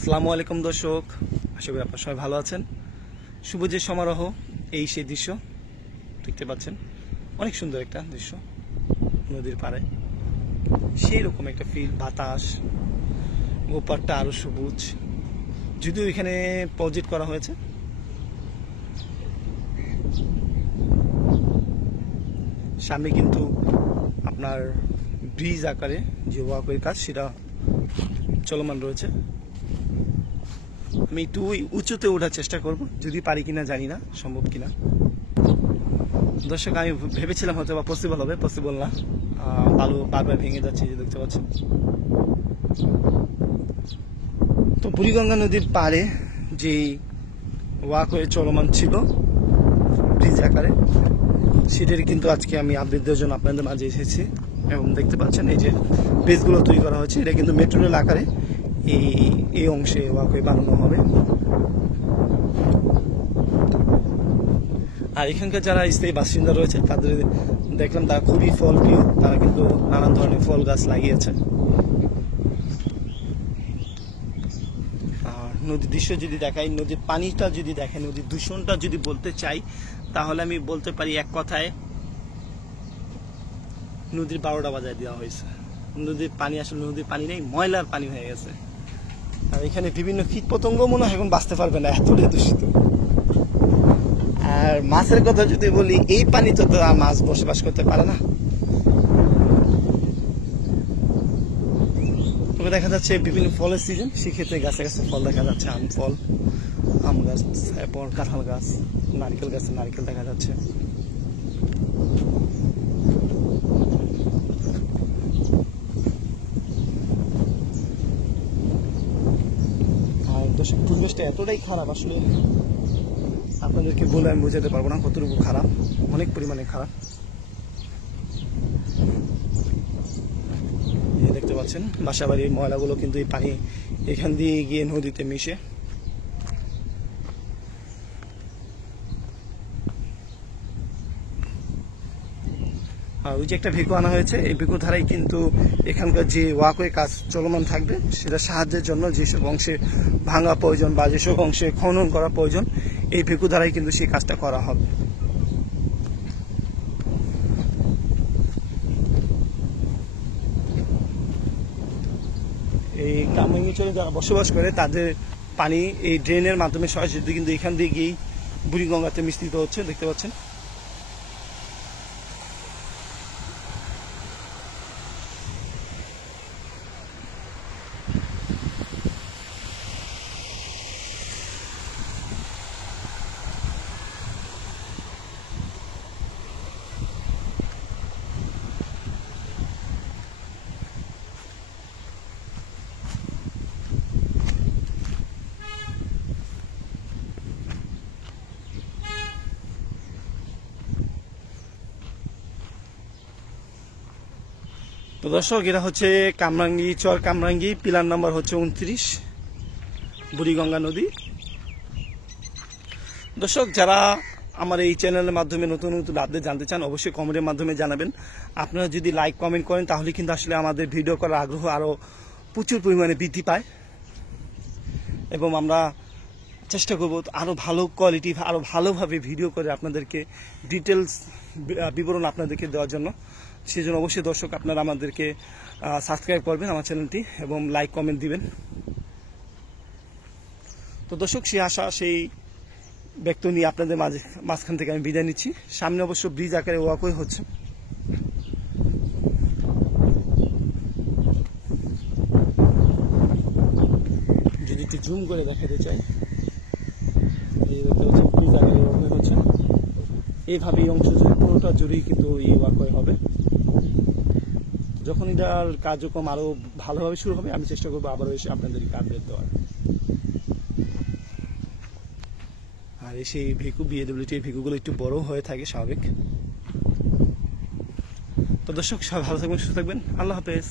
আসসালামু আলাইকুম দর্শক, আশা করি আপনারা সবাই ভালো আছেন। সবুজের সমারোহ, এই সেই দৃশ্য দেখতে পাচ্ছেন। অনেক সুন্দর একটা দৃশ্য, নদীর পাড়ে সেই রকম একটা ফিল, বাতাস, ওপারটা আরো সবুজ। যদিও এখানে প্রজেক্ট করা হয়েছে, সামনে কিন্তু আপনার ব্রিজ আকারে যে ওয়াকওয়ের কাজ সেটা চলমান রয়েছে। আমি একটু উঁচুতে ওঠার চেষ্টা করব, যদি পারি কিনা জানি না, সম্ভব কিনা। দর্শক, আমি ভেবেছিলাম হয়তো বা পসিবল হবে, পসিবল না। বালু বারবার ভেঙে যাচ্ছে, যে দেখতে পাচ্ছেন। তো বুড়িগঙ্গা নদীর পাড়ে যে ওয়াকওয়ে চলমান ছিল ব্রিজ আকারে, সেটার কিন্তু আজকে আমি আপডেট দেওয়ার জন্য আপনাদের মাঝে এসেছি। এবং দেখতে পাচ্ছেন এই যে ব্রিজগুলো তৈরি করা হয়েছে, এটা কিন্তু মেট্রো রেল আকারে এই অংশে ওয়াকওয়ে বানানো হবে। আর এখানকার যারা স্থায়ী বাসিন্দা রয়েছে তাদের দেখলাম তারা খুবই ফল প্রিয়, তারা কিন্তু নানান ধরনের ফল গাছ লাগিয়েছে। আর নদীর দৃশ্য যদি দেখাই, নদীর পানিটা যদি দেখেন, নদীর দূষণটা যদি বলতে চাই, তাহলে আমি বলতে পারি এক কথায় নদীর 12টা বাজায় দেওয়া হয়েছে। নদীর পানি আসলে নদীর পানি নেই, ময়লার পানি হয়ে গেছে। আর এখানে বিভিন্ন কীট পতঙ্গ মনে হয় এখন বাঁচতে পারবে না, এতটাই দূষিত। আর মাছের কথা যদি বলি, এই পানিতে তো মাছ বসবাস করতে পারে না। তবে দেখা যাচ্ছে বিভিন্ন ফলের সিজন, সেক্ষেত্রে গাছে গাছে ফল দেখা যাচ্ছে। আম ফল, আম গাছ, এরপর কাঁঠাল গাছ, নারকেল গাছে নারকেল দেখা যাচ্ছে। আর দর্শক, পরিবেশটা এতটাই খারাপ, আসলে আপনাদেরকে বলে আমি বোঝাতে পারবো না কতটুকু খারাপ, অনেক পরিমাণে খারাপ। দেখতে পাচ্ছেন বাসাবাড়ির ময়লাগুলো কিন্তু এই পানি এখান দিয়ে গিয়ে নদীতে মিশে। আর ওই যে একটা ভিকু আনা হয়েছে, এই ভিকু ধারাই কিন্তু এখানকার যে ওয়াকওয়ে কাজ চলমান থাকবে, সেটা সাহায্যের জন্য যেসব অংশে ভাঙা প্রয়োজন বা যেসব অংশে খনন করা প্রয়োজন, এই ভিকু ধারাই কিন্তু সেই কাজটা করা হবে। এই কামরাঙ্গীরচরে যারা বসবাস করে, তাদের পানি এই ড্রেনের মাধ্যমে সরাসরি কিন্তু এখান দিয়ে গিয়েই বুড়িগঙ্গাতে মিশ্রিত হচ্ছে, দেখতে পাচ্ছেন। তো দর্শক, এরা হচ্ছে কামরাঙ্গী চর, কামরাঙ্গী পিলার নাম্বার হচ্ছে 29, বুড়িগঙ্গা নদী। দর্শক, যারা আমার এই চ্যানেলের মাধ্যমে নতুন নতুন আপডেট জানতে চান, অবশ্যই কমেন্টের মাধ্যমে জানাবেন। আপনারা যদি লাইক কমেন্ট করেন, তাহলে কিন্তু আসলে আমাদের ভিডিও করার আগ্রহ আরও প্রচুর পরিমাণে বৃদ্ধি পায়, এবং আমরা চেষ্টা করব আরও ভালো কোয়ালিটি, আরও ভালোভাবে ভিডিও করে আপনাদেরকে ডিটেলস বিবরণ আপনাদেরকে দেওয়ার জন্য। সেই জন্য অবশ্যই দর্শক, আপনারা আমাদেরকে সাবস্ক্রাইব করবেন আমার চ্যানেলটি, এবং লাইক কমেন্ট দিবেন। তো দর্শক, সেই আশা সেই ব্যক্ত নিয়ে আপনাদের মাঝখান থেকে আমি বিদায় নিচ্ছি। সামনে অবশ্য ব্রিজ আকারে ওয়াকওয়ে হচ্ছে। যদি একটু জুম করে দেখাতে চাই, এই দেখতে পাচ্ছেন ব্রিজ আকারে ওয়াকওয়ে হচ্ছে। এইভাবে এই অংশ পুরোটা জুড়েই কিন্তু এই ওয়াকওয়ে হবে। যখন এটার কার্যক্রম আরো ভালোভাবে শুরু হবে, আমি চেষ্টা করবো আবারও এসে আপনাদেরকে আপডেট দেওয়ার। আর সেই ভিকু, বিএডব্লিউটি ভিকুগুলো একটু বড় হয়ে থাকে স্বাভাবিক। তো দর্শক, সবাই ভালো থাকবেন, সুস্থ থাকবেন। আল্লাহ হাফেজ।